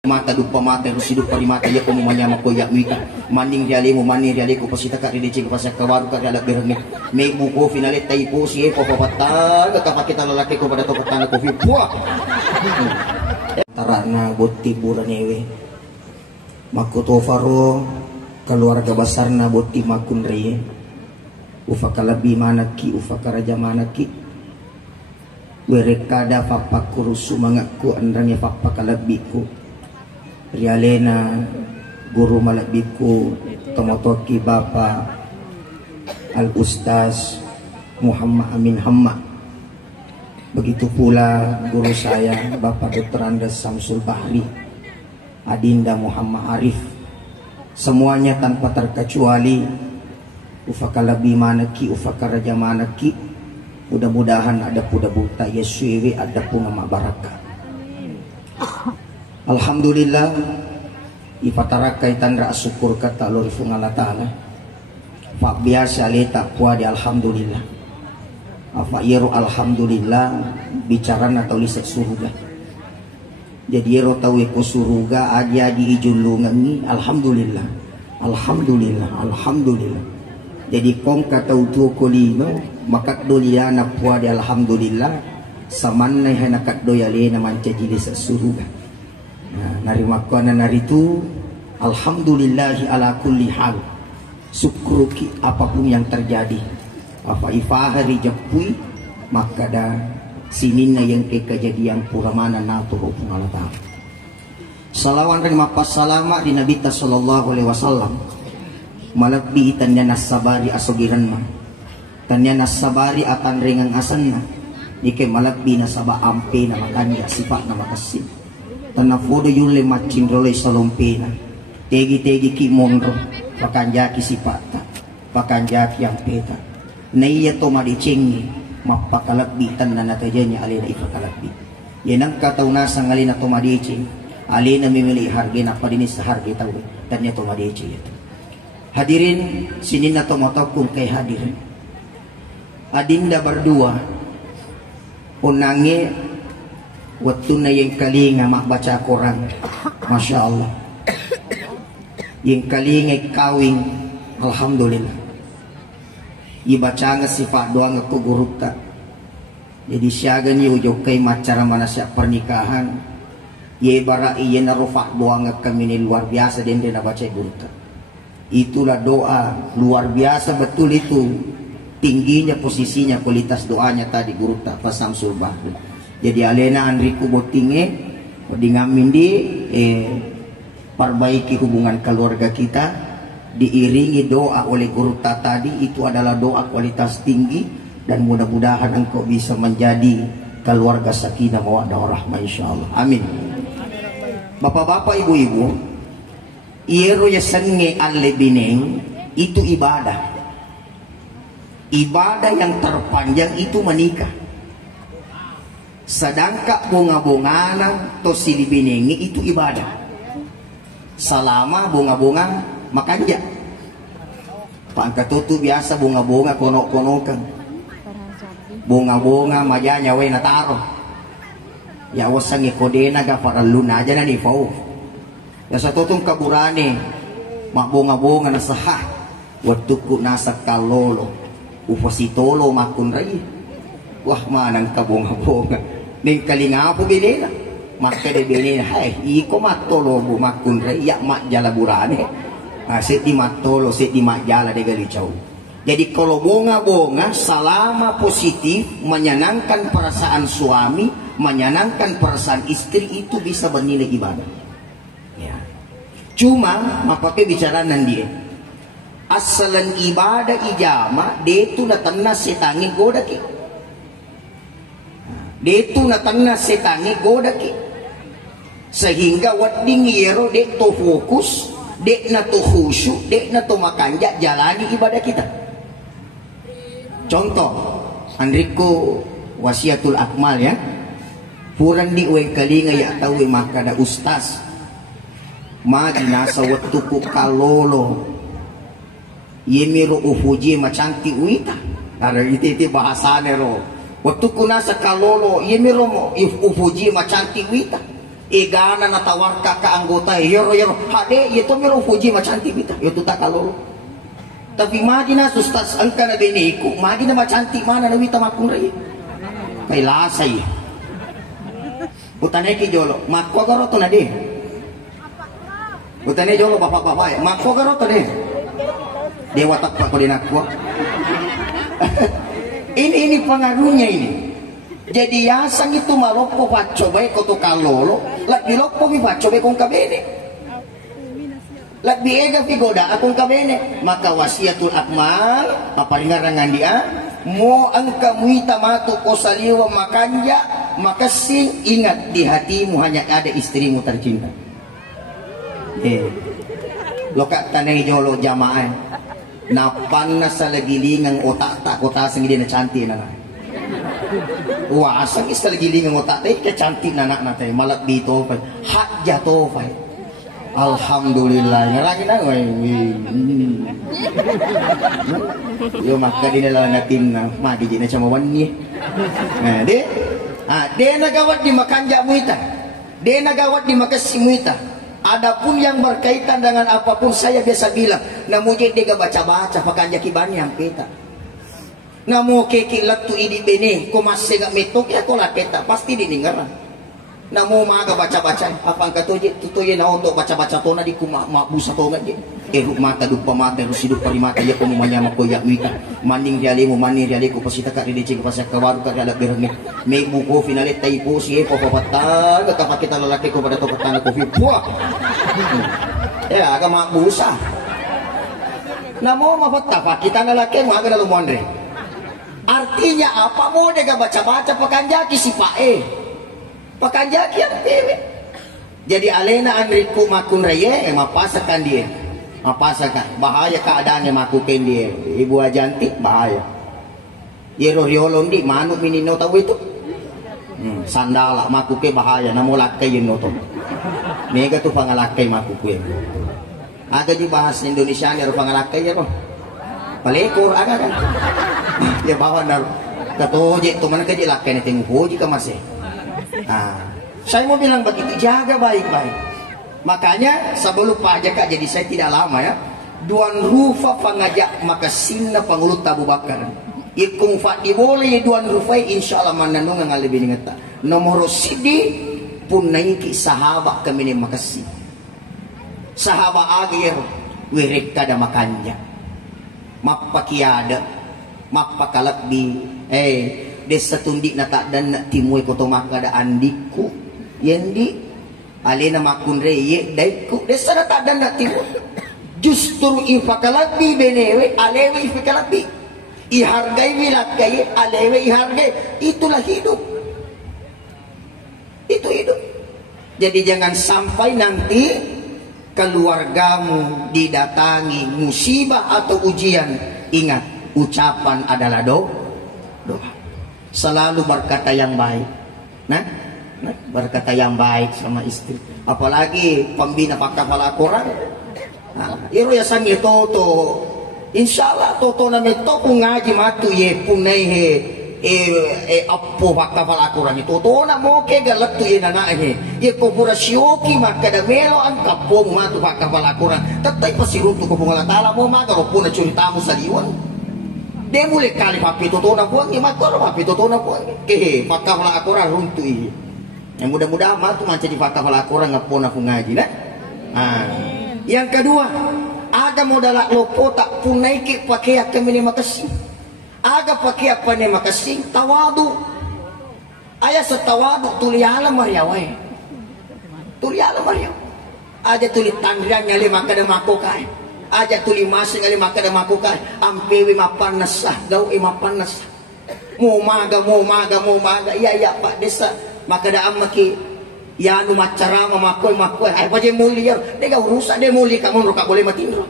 mata dupa mata rusidu pari mata ya ko manya mako ya wika maning reale mo maning reale ko pasita ka ridicig pasaka kawaru ka ala bermi me buko finale taipo si po papatag kapakita lalaki ko pada tokatan ko fi puah tarana botti buranewe makoto faro keluarga besarna botti makunre ufakalabi manaki ufakaraja manaki werekada fapakurusu mangaku andangnya fapakalabiku rialena guru malabiku tomotoki Bapak Al Ustaz Muhammad Amin Hamma, begitu pula guru saya Bapak Dr. Andes Samsul Bahri, Adinda Muhammad Arif, semuanya tanpa terkecuali ufakalabi manaki ufakaraja manaki, mudah-mudahan ada puda buta Yesuwi ada pun nama barakah. Alhamdulillah ipatarakai tandra syukur kata Allah Allah Ta'ala fa biasa leta puadi alhamdulillah apa yero alhamdulillah bicara atau lisak surga jadi yero tahu ko surga adia di ijulungan alhamdulillah alhamdulillah alhamdulillah jadi kong kata utuh kolino makat doliana puadi alhamdulillah samanay hanakat doyale naman jadi lisak surga. Nah, narimakana naritu alhamdulillahi ala kulli hal syukruki apapun yang terjadi apa ifahari jepui maka da sinina yang ke kejadian puramana naturu Allah Ta'ala salawan dan mapas salama di Nabi sallallahu alaihi wasallam malabbi tanya nasabari asogiran ma tanya nasabari atan ringang asanna ike malabbi nasaba ampe na makanya sifat na makasih tanafodo yule macin role salompena tegi ki monro pakanjaki sipata pakanjaki yang peta naiya to madicengi mapakalakbi tanan natajanya alina ipakalakbi yenang kataunasan alina to madicing alina mimili harga na padinis harga tahu tanya to madicing itu hadirin sini na to motokung kay hadirin adinda berdua unangi waktu na yang kalinga mak baca Quran, masya Allah. Yang kalinga kawing, alhamdulillah. Ibaca nga sifat doa nga kugurukta. Jadi siaga ni ujok kay macara mana siya pernikahan. Ye bara iye na rufak doa nga kami ni luar biasa din na baca gurukta. Itulah doa luar biasa betul itu. Tingginya posisinya kualitas doanya tadi gurukta pas Samsul Bahri. Jadi alena Andriku botinge ngamin di perbaiki hubungan keluarga kita diiringi doa oleh guru tadi itu adalah doa kualitas tinggi dan mudah-mudahan engkau bisa menjadi keluarga sakinah mawaddah warahmah insyaallah amin. Bapak-bapak ibu-ibu iero ya senge alle bineng itu ibadah yang terpanjang itu menikah. Sedangkan bunga-bungana to silibinengi itu ibadah. Selama bunga-bunga makanja. Pangkatutu biasa bunga-bunga konok-konokan. Bunga-bunga majanya we nataro. Ya wasang ikodena ga para luna aja na ni fau. Ya satutong kaburane mak bunga-bunga na sahah. Watuku nasa kalolo. Ufositolo makunray. Wah manang kabunga-bunga. Ning kalinga po binila maka de binila hai iko matolo bu makunre yak mak jala burane sit di matolo sit di mak jala de galicau. Jadi kalau bunga-bunga selama positif menyenangkan perasaan suami menyenangkan perasaan istri itu bisa bernilai ibadah ya. Cuma mapake bicara nanti asalan ibadah ijama de tu natanna setangi goda ki detu natanna setangi goda ki sehingga wading yero dek to fokus dek na to khusyuk dek na to makanja jalani ibadah kita. Contoh Andriko wasiatul akmal ya purang di uwe kalinga ya tahu maka ada ustaz magi nasa waktu ku kalolo yemiro ufuji macanti uita ada iti bahasane ro waktu kuna sa kalolo yemiromo if ufuji macanti wita igana natawarka ka anggota yoro hade itu mero puji macanti bita itu tak kalolo tapi magi na sustas angka na biniku magi na macanti mana na wita makun rai kay lasay utane ki jolo makko garo to na de utane jolo bapak-bapak makko garo to de dewa tak ko dinakwa ini pengaruhnya ini. Jadi yasang itu maloko faccio bae koto kalolo, lagi lokpo mi faccio bae kong kabene. Lagi ega fi goda akong kabene, maka wasiatul akmal papalingarangan dia mo ang kamuita matu ko saliwa makanja makasing ingat di hatimu hanya ada istrimu tercinta. Loka tanay jolo jamaah napan na sa lagilingang otak tak kota sing na cantik na. Wah, asang isa gilingan mo tatay, kecantik na anak natay, malak dito, hak jatuh, alhamdulillah, ngalagi na, yo maka dinala natin na, magiging na siya mawanyi. De nagawat di makanja mo ita, de nagawat di makasi mo ita, adapun yang berkaitan dengan apapun saya biasa bilang, namuji dia baca-baca, pakanja kibanyang kita. Namo kekilat tu idi bene ko masih gak metok ya ko laketa pasti diningaran namo maga baca-baca apa ang katuji tutuye na untuk baca-baca to na di kuma busa to ngaje mata dupa mata rusidu parimata ya ko manya ko ya wika maning riali mo maning riali ko pasita ka didici ko pasaka waru ka ala berne me buko finale taipo si po papata kapag kita lalaki ko pada to katana ko puah aga mabusa namo mapatta kita lalaki mo aga lumondre. Artinya apa mau dia baca-baca pakanjaki si pae pakanjaki yang pewe jadi alena anriku makun raya mapasakan dia mapasakan bahaya keadaannya makukin dia ibu ajanti bahaya yero riolong di manuk minino tahu itu sandala makuke bahaya namo lakai yun noto nega tu pangalakai makuke aga di bahasa Indonesia ni pangalakai ya kok palekor aga kan ya bawa nar katoje tu mana kaji lakai ni tengok hoji ka masih saya mau bilang begitu jaga baik-baik makanya sebelum pajak jadi saya tidak lama ya duan rufa pangajak maka sinna pangulut Abu Bakar ikung fa di boleh duan rufa insyaallah mananong ang alibin ngata nomor sidi pun naiki sahabat kami ni makasih sahabat agir wirik kada makanja mapakiada mapakalakbi desa tundik na tak dan nak timuy ko to makada andiku yendi alena makun reye daiku desa na tak dan nak timuy justru ifakalakbi benewe alewe ifakalakbi ihargai wilakai alewe ihargai itulah hidup itu hidup jadi jangan sampai nanti keluargamu didatangi musibah atau ujian ingat ucapan adalah doa selalu berkata yang baik nah berkata yang baik sama istri apalagi pembina pakapala Quran iro ya sangi toto insyaallah toto na meto kung ngaji matu ye punay appo pakapala Quran itu toto na mo ke galat tu inana ye ko pura sioki makada melo an kapo matu pakapala Quran tatay pasiruto ko pungala tala mo magaro puna curita mo sa liwan dia mulai kali papi toto na buang ya makor papi toto na buang ke pakapala Quran runtu yang mudah-mudahan matu manca di pakapala Quran ngapona pun ngaji nah yang kedua aga modal lopo tak punai ke pakai kami ni makasih aga pakai apa ni makasih tawadu ayah setawadu tuliala mariawai tuliala mariaw aja tuli tangrian nyali makada makokai aja tuli masing ngali makada makokai ampewi mapanasah gau mapanasah mau maga iya pak desa makada amaki ya anu macara mamakoi ay paje mulia dega urusan de muli kamu ro ka boleh matindro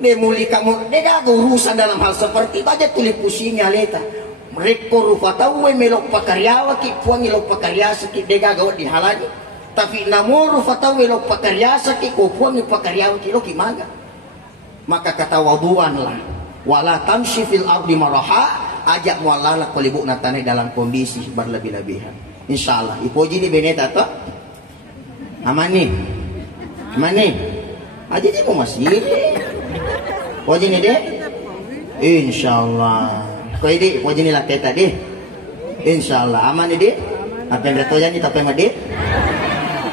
de muli kamu dega urusan dalam hal seperti itu aja tuli pusingnya leta mereka rupa tahu melok pakaryawa ki puangi lok pakaryasa ki dega gawat dihalangi tapi namun rupa tahu melok pakaryasa ki ko puangi pakaryawa ki lo ki maga maka kata waduan lah wala tamshi fil ardi maraha ajak mualala kolibuk natane dalam kondisi berlebih-lebihan insyaallah ipoji di beneta to Aman nih. Aman nih. Aja dia mau masih. Wajib nih deh. Insyaallah. Kau ini wajib nih lakai tadi. Insyaallah aman nih deh. Apa yang datang ni tapi mah deh.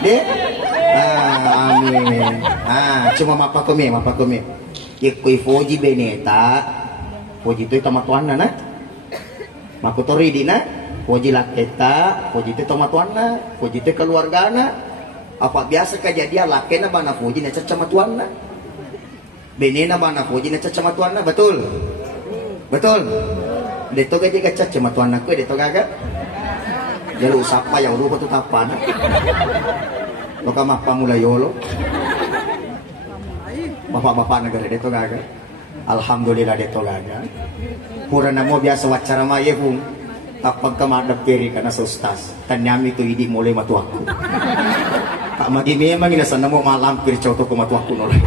Deh. Amin. Cuma mapa kami. Ikui foji beneta. Foji itu tamat wana na. Makutori di na. Foji laketa. Foji itu tamat wana. Foji itu keluarga na. Apa biasa kejadian lakena bana foji na cacamat wana. Benena bana foji na cacamat wana. Betul. Betul. Deto gaji kaca cacamat wana ko. Deto gaga. Jadi usapa yang lupa tu tapan. Loka mapa mulai yolo. Bapak-bapak negara deto gaga. Alhamdulillah deto gaga. Pura namo biasa wacara maya pun. Tapag kamadap kiri karena sustas. Tanyami tu idi mulai matuaku. Tak magi memang ina sana mo malampir coto ko matuaku nolai.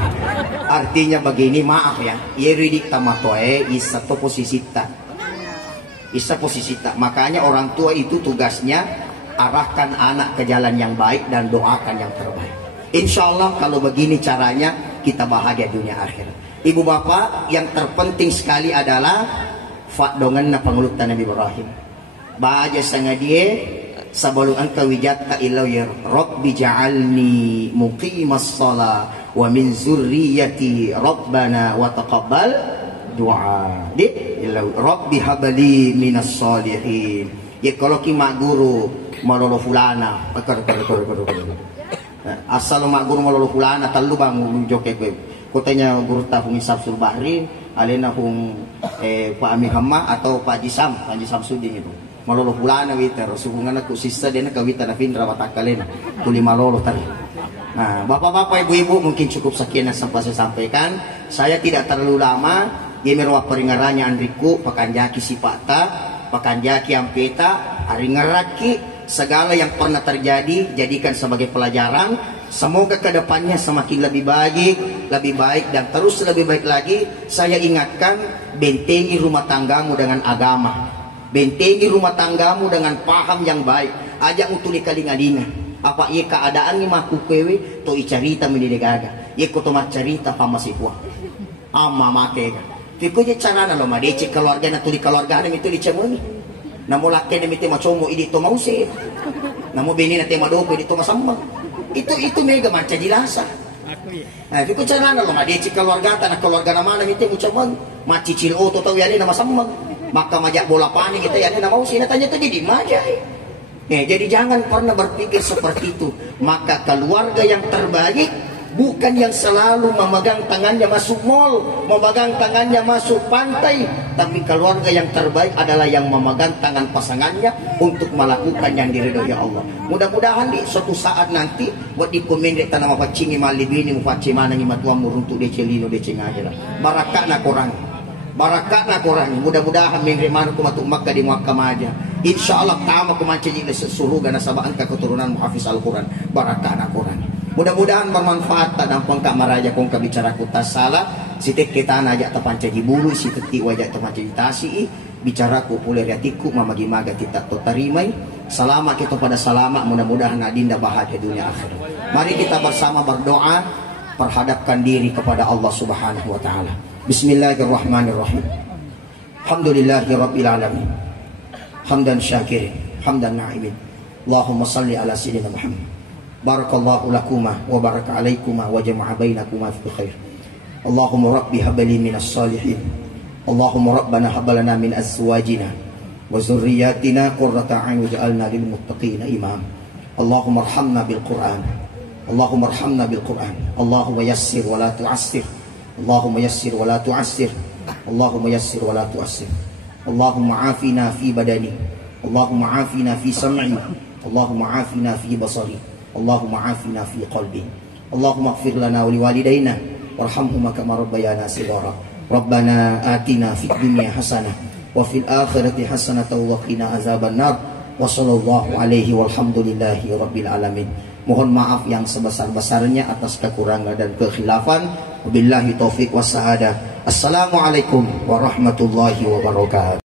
Artinya begini maaf ya. Iridik tamatoe isa to posisita. Isa posisita. Makanya orang tua itu tugasnya arahkan anak ke jalan yang baik dan doakan yang terbaik. Insya Allah kalau begini caranya kita bahagia dunia akhirat. Ibu bapak yang terpenting sekali adalah fa'dongan na pangulutan Nabi Ibrahim. Bahagia sangat dia sebelum engkau wijat ka ilau ya Rabbi ja'alni muqimas shalah wa min zurriyati rabbana wa taqabbal doa. Ilau Rabbi habali minas salihin. Ya kalau ki mak guru malolo fulana. Asal mak guru malolo fulana talu bang joke gue. Kotanya guru tahung Isab Sulbahri, alena hung Pak Amir Hamma atau Pak Jisam Suding itu. Malolo fulana witer sukungan aku sisa dena kawita na Findra watakalen. Tuli malolo tadi. Nah, bapak-bapak ibu-ibu mungkin cukup sekian yang sempat saya sampaikan. Saya tidak terlalu lama. Yemerwa peringarannya Andriku, pakanjaki sipata, pakanjaki ampeta, aringaraki, segala yang pernah terjadi jadikan sebagai pelajaran. Semoga kedepannya semakin lebih baik dan terus lebih baik lagi. Saya ingatkan, bentengi rumah tanggamu dengan agama, bentengi rumah tanggamu dengan paham yang baik. Ajak untuk dikalingalinga. Apa ia keadaan ni maku kewe to icarita mendidegaga. Ia koto macarita pamasipua. Amma makega. Fiko je carana lo madece keluarga na tuli keluarga na itu dicemoni. Namo laki na mite macomo idi to mause. Namo bini na tema doko idi to masamba. Itu mega manca jilasa. Nah, fiko carana lo madece keluarga ta na keluarga na mana mite mucamon. Macicil oto tau yali na masamba. Maka majak bola paning kita yali na mause na tanya to jadi majai. Jadi jangan pernah berpikir seperti itu. Maka keluarga yang terbaik bukan yang selalu memegang tangannya masuk mall, memegang tangannya masuk pantai, tapi keluarga yang terbaik adalah yang memegang tangan pasangannya untuk melakukan yang diridhoi Allah. Mudah-mudahan di suatu saat nanti buat di komen di tanah mapacingi malibini mufacimana ni matua muruntu decelino decengajela. Barakatna korang. Barakatna korang. Mudah-mudahan mingri manu kumatuk Makkah di Makkah maja. Insyaallah tama kumanci di suruga nasabaan ka keturunan muhafiz Al-Qur'an. Barakatna korang. Mudah-mudahan bermanfaat dan pengkak maraja kong bicara kutas salah sitik kita najak tapanca bulu si teti wajak tapanca tasi bicara ku puler yatiku mamagi maga kita to tarimai selamat kita pada selamat mudah-mudahan adinda bahagia dunia akhirat. Mari kita bersama berdoa perhadapkan diri kepada Allah Subhanahu wa taala. Bismillahirrahmanirrahim. Alhamdulillahirabbil alamin. Hamdan syakirin, hamdan na'imin. Allahumma salli ala sayyidina Muhammad. Barakallahu lakuma wa baraka alaikuma wa jama'a bainakuma fi khair. Allahumma rabbi habli minas salihin. Allahumma rabbana hablana min azwajina wa zurriyyatina qurrata a'yun waj'alna lil muttaqina imam. Allahumma arhamna bil Qur'an. Allahumma arhamna bil Qur'an. Allahumma yassir wa la tu'assir. Allahumma yassir wa la tu'assir. Allahumma yassir wa la tu'assir. Allahumma afina fi badani. Allahumma afina fi sam'i. Allahumma afina fi basari. Allahumma afina fi qalbi. Allahumma ighfir lana wa liwalidayna warhamhuma kama rabbayana shighara. Rabbana atina fid dunya hasanah wa fil akhirati hasanatan wa qina azaban nar. Wa sallallahu alaihi walhamdulillahi rabbil alamin. Mohon maaf yang sebesar-besarnya atas kekurangan dan kekhilafan. Wabillahi taufiq was sa'adah. Assalamualaikum warahmatullahi wabarakatuh.